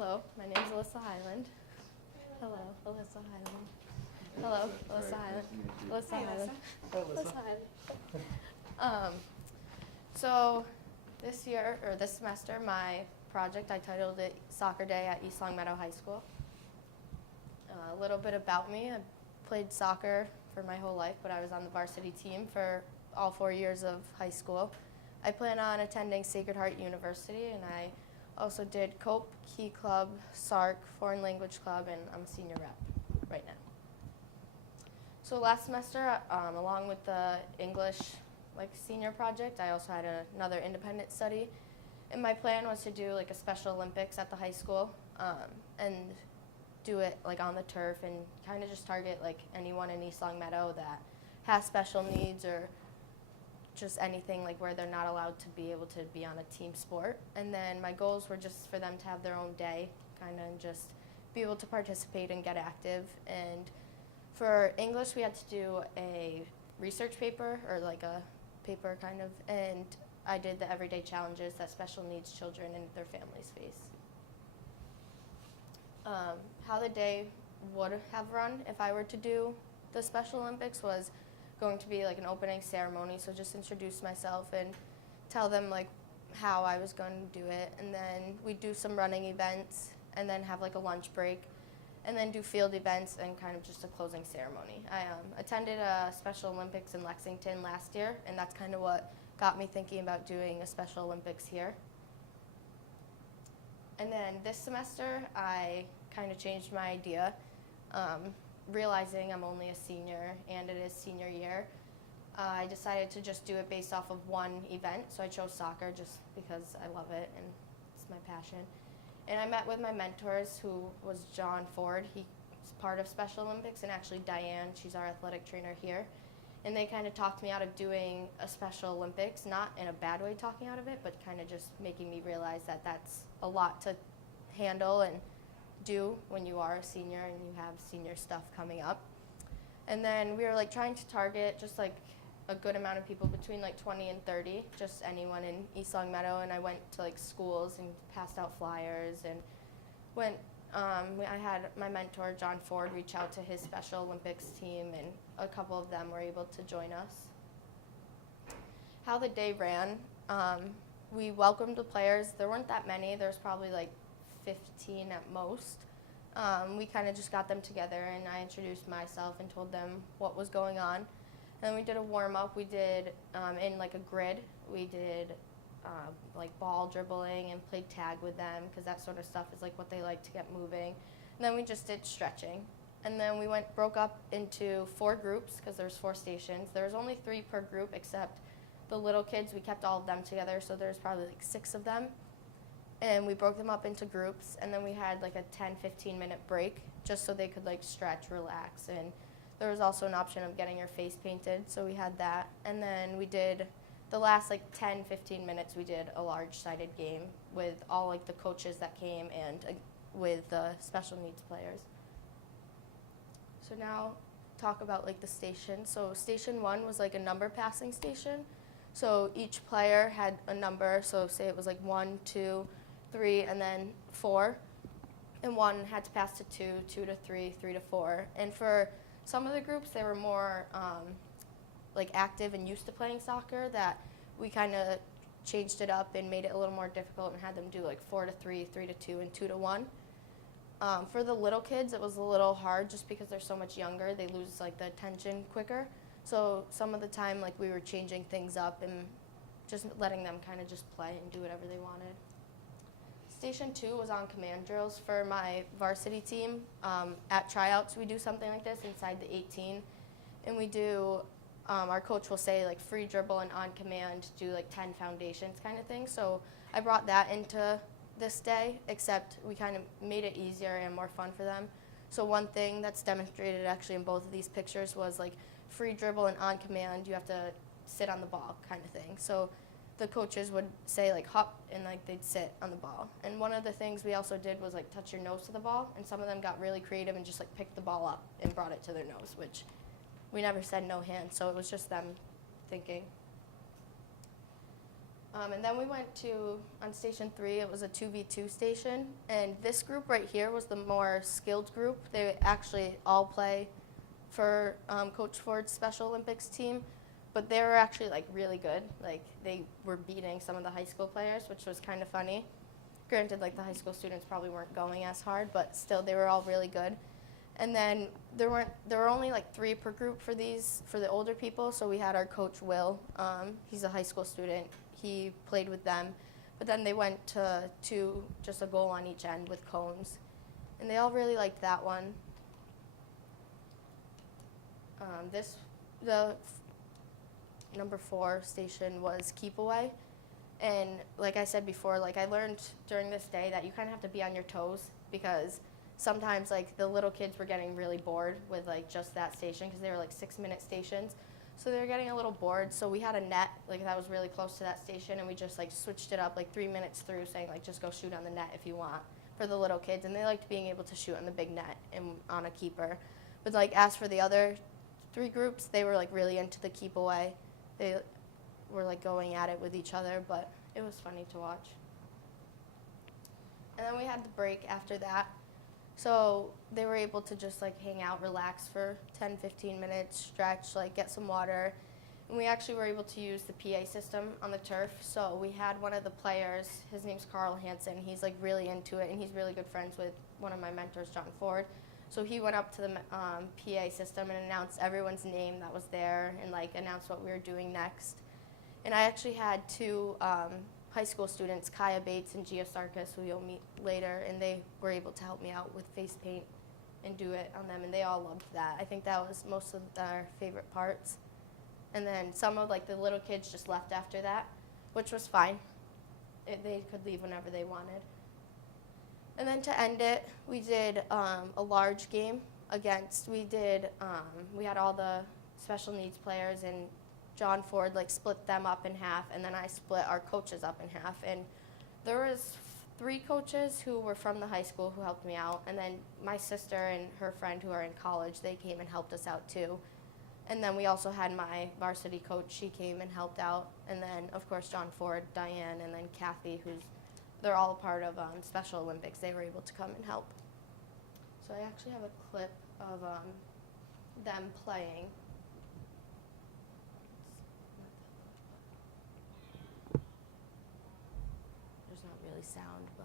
Hello, my name is Alyssa Hyland. Hello, Alyssa Hyland. Hello, Alyssa Hyland. Alyssa Hyland. Alyssa Hyland. So this year, or this semester, my project, I titled it Soccer Day at East Longmeadow High School. A little bit about me. I played soccer for my whole life, but I was on the varsity team for all 4 years of high school. I plan on attending Sacred Heart University, and I also did COPE, Key Club, SARC, Foreign Language Club, and I'm a senior rep right now. So last semester, along with the English senior project, I also had another independent study. And my plan was to do a Special Olympics at the high school and do it on the turf and kind of just target anyone in East Longmeadow that has special needs or just anything where they're not allowed to be able to be on a team sport. And then my goals were just for them to have their own day, kind of, and just be able to participate and get active. And for English, we had to do a research paper, or a paper kind of, and I did the everyday challenges that special needs children and their families face. How the day would have run if I were to do the Special Olympics was going to be an opening ceremony, so just introduce myself and tell them how I was going to do it, and then we'd do some running events and then have a lunch break and then do field events and kind of just a closing ceremony. I attended a Special Olympics in Lexington last year, and that's kind of what got me thinking about doing a Special Olympics here. And then this semester I kind of changed my idea. Realizing I'm only a senior and it is senior year, I decided to just do it based off of one event. So I chose soccer just because I love it and it's my passion. And I met with my mentors, who was John Ford. He's part of Special Olympics, and actually Diane, she's our athletic trainer here. And they kind of talked me out of doing a Special Olympics, not in a bad way talking out of it, but kind of just making me realize that that's a lot to handle and do when you are a senior and you have senior stuff coming up. And then we were trying to target just a good amount of people, between 20 and 30, just anyone in East Longmeadow. And I went to schools and passed out flyers, and I had my mentor John Ford reach out to his Special Olympics team, and a couple of them were able to join us. How the day ran, we welcomed the players. There weren't that many. There was probably 15 at most. We kind of just got them together, and I introduced myself and told them what was going on. And we did a warm-up. We did in a grid. We did ball dribbling and played tag with them, because that sort of stuff is what they like to get moving. And then we just did stretching. And then we broke up into 4 groups, because there's 4 stations. There was only 3 per group, except the little kids. We kept all of them together, so there's probably 6 of them. And we broke them up into groups, and then we had a 10-15 minute break just so they could stretch, relax. And there was also an option of getting your face painted, so we had that. And then we did the last 10-15 minutes, we did a large-sided game with all the coaches that came and with the special needs players. So now talk about the station. So station 1 was a number passing station. So each player had a number, so say it was 1, 2, 3, and then 4, and 1 had to pass to 2, 2 to 3, 3 to 4. And for some of the groups, they were more active and used to playing soccer, that we kind of changed it up and made it a little more difficult and had them do 4 to 3, 3 to 2, and 2 to 1. For the little kids, it was a little hard just because they're so much younger. They lose the attention quicker. So some of the time we were changing things up and just letting them kind of just play and do whatever they wanted. Station 2 was on command drills for my varsity team. At tryouts, we do something like this inside the 18, and we do, our coach will say free dribble and on command, do 10 foundations kind of thing. So I brought that into this day, except we kind of made it easier and more fun for them. So one thing that's demonstrated actually in both of these pictures was free dribble and on command, you have to sit on the ball kind of thing. So the coaches would say hop, and they'd sit on the ball. And one of the things we also did was touch your nose to the ball, and some of them got really creative and just picked the ball up and brought it to their nose, which we never said no hands, so it was just them thinking. And then we went on Station 3, it was a 2v2 station. And this group right here was the more skilled group. They actually all play for Coach Ford's Special Olympics team. But they were actually like really good. Like they were beating some of the high school players, which was kind of funny. Granted, like the high school students probably weren't going as hard, but still they were all really good. And then there were only like 3 per group for the older people. So we had our coach Will. He's a high school student. He played with them, but then they went to just a goal on each end with cones, and they all really liked that one. The number 4 station was keep away, and like I said before, like I learned during this day that you kind of have to be on your toes, because sometimes like the little kids were getting really bored with like just that station, because they were like 6-minute stations. So they were getting a little bored, so we had a net like that was really close to that station, and we just like switched it up like 3 minutes through, saying like just go shoot on the net if you want, for the little kids, and they liked being able to shoot on the big net and on a keeper. But like as for the other 3 groups, they were like really into the keep away. They were like going at it with each other, but it was funny to watch. And then we had the break after that. So they were able to just like hang out, relax for 10-15 minutes, stretch, like get some water. And we actually were able to use the PA system on the turf. So we had one of the players, his name's Carl Hansen. He's like really into it, and he's really good friends with one of my mentors, John Ford. So he went up to the PA system and announced everyone's name that was there, and like announced what we were doing next. And I actually had 2 high school students, Kaya Bates and Gia Sarkis, who you'll meet later, and they were able to help me out with face paint and do it on them, and they all loved that. I think that was most of their favorite parts. And then some of like the little kids just left after that, which was fine. They could leave whenever they wanted. And then to end it, we did a large game we had all the special needs players, and John Ford like split them up in half, and then I split our coaches up in half. And there was 3 coaches who were from the high school who helped me out, and then my sister and her friend who are in college, they came and helped us out too. And then we also had my varsity coach, she came and helped out, and then of course John Ford, Diane, and then Kathy, they're all a part of Special Olympics. They were able to come and help. So I actually have a clip of them playing. Sound, but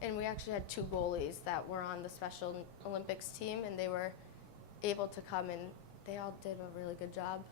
and we actually had 2 goalies that were on the Special Olympics team, and they were able to come, and they all did a really good job.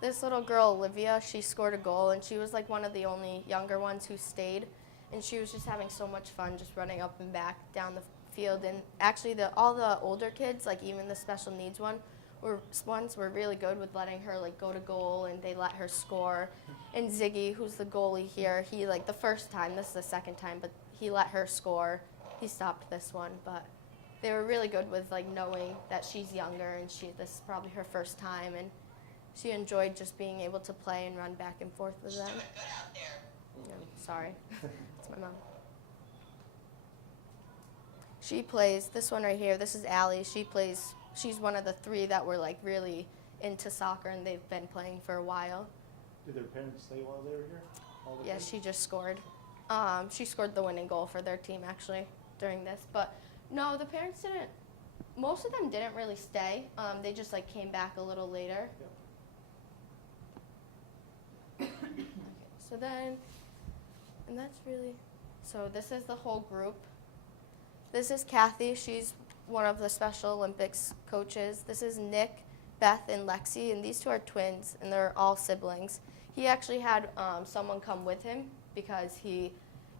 This little girl, Olivia, she scored a goal, and she was like one of the only younger ones who stayed, and she was just having so much fun just running up and back down the field. And actually all the older kids, like even the special needs ones were really good with letting her like go to goal, and they let her score. And Ziggy, who's the goalie here, he like the first time, this is the second time, but he let her score. He stopped this one, but they were really good with like knowing that she's younger, and this is probably her first time, and she enjoyed just being able to play and run back and forth with them. Sorry, it's my mom. She plays, this one right here, this is Allie. She's one of the 3 that were like really into soccer, and they've been playing for a while. Did their parents stay while they were here? Yeah, she just scored. She scored the winning goal for their team actually during this. But no, the parents didn't, most of them didn't really stay. They just like came back a little later. Yep. Okay, so then, and that's really, so this is the whole group. This is Kathy, she's one of the Special Olympics coaches. This is Nick, Beth, and Lexi, and these 2 are twins, and they're all siblings. He actually had someone come with him because he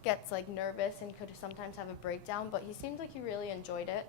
gets like nervous and could sometimes have a breakdown, but he seemed like he really enjoyed it.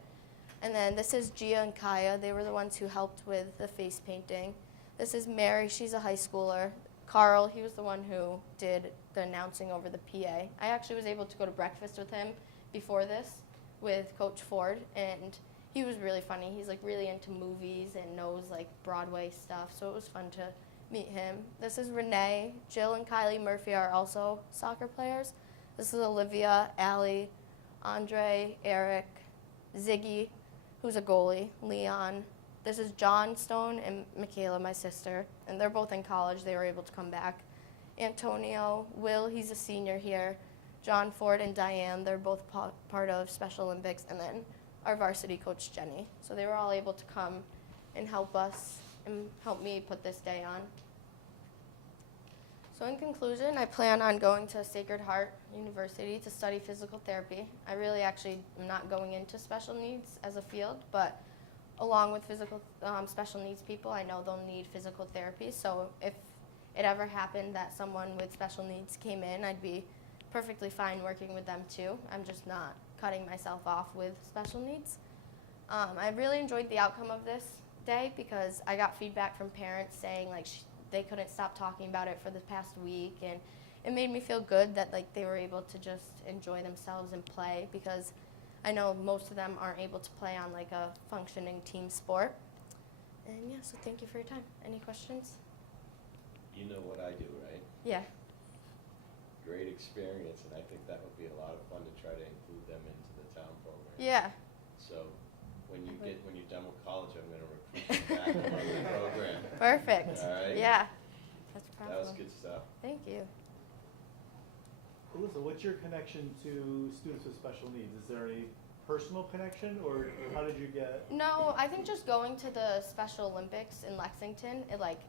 And then this is Gia and Kaya. They were the ones who helped with the face painting. This is Mary, she's a high schooler. Carl, he was the one who did the announcing over the PA. I actually was able to go to breakfast with him before this with Coach Ford, and he was really funny. He's like really into movies and knows like Broadway stuff, so it was fun to meet him. This is Renee. Jill and Kylie Murphy are also soccer players. This is Olivia, Allie, Andre, Eric, Ziggy, who's a goalie, Leon. This is John Stone and Michaela, my sister, and they're both in college. They were able to come back. Antonio, Will, he's a senior here. John Ford and Diane, they're both part of Special Olympics, and then our varsity coach, Jenny. So they were all able to come and help us and help me put this day on. So in conclusion, I plan on going to Sacred Heart University to study physical therapy. I really actually am not going into special needs as a field, but along with special needs people, I know they'll need physical therapy. So if it ever happened that someone with special needs came in, I'd be perfectly fine working with them too. I'm just not cutting myself off with special needs. I really enjoyed the outcome of this day because I got feedback from parents saying like they couldn't stop talking about it for the past week, and it made me feel good that like they were able to just enjoy themselves and play, because I know most of them aren't able to play on like a functioning team sport. And yeah, so thank you for your time. Any questions? You know what I do, right? Yeah. Great experience, and I think that would be a lot of fun to try to include them into the town program. Yeah. So when you're done with college, I'm going to recruit you back into the program. Perfect. All right? Yeah. That's That was probably. good stuff. Thank you. Alyssa, what's your connection to students with special needs? Is there any personal connection, or how did you get? No, I think just going to the Special Olympics in Lexington, it like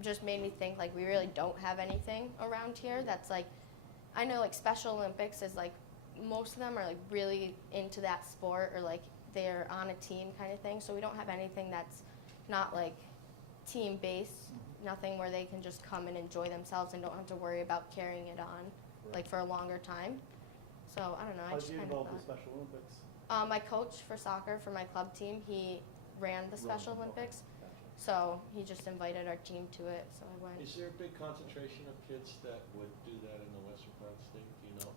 just made me think like we really don't have anything around here that's like, I know like Special Olympics is like most of them are like really into that sport, or like they're on a team kind of thing. So we don't have anything that's not like team based, nothing where they can just come and enjoy themselves and don't have to worry about carrying it on like for a longer time. So I don't know. How I did just you kind get of involved with thought. Special Olympics? My coach for soccer for my club team, he ran the Special Okay, Olympics, gotcha. so he just invited our team to it. So I went. Is there a big concentration of kids that would do that in the western part of the state? Do you know?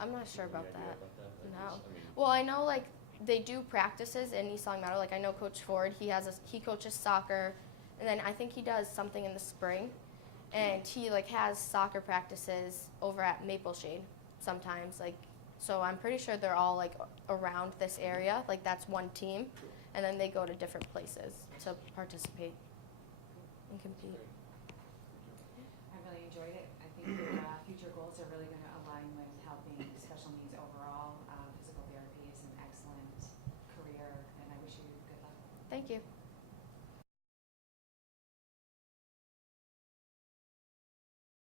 I'm not sure Any about idea that. about that? No. I mean, Well, I know like they do practices in East Long Meadow. Like I know Coach Ford, he coaches soccer, and then I think he does something in the spring, and he like has soccer practices over at Maple Shade sometimes. Like, so I'm pretty sure they're all like around this area. Like that's one team, and then they go to different places to participate and compete. great. I really enjoyed it.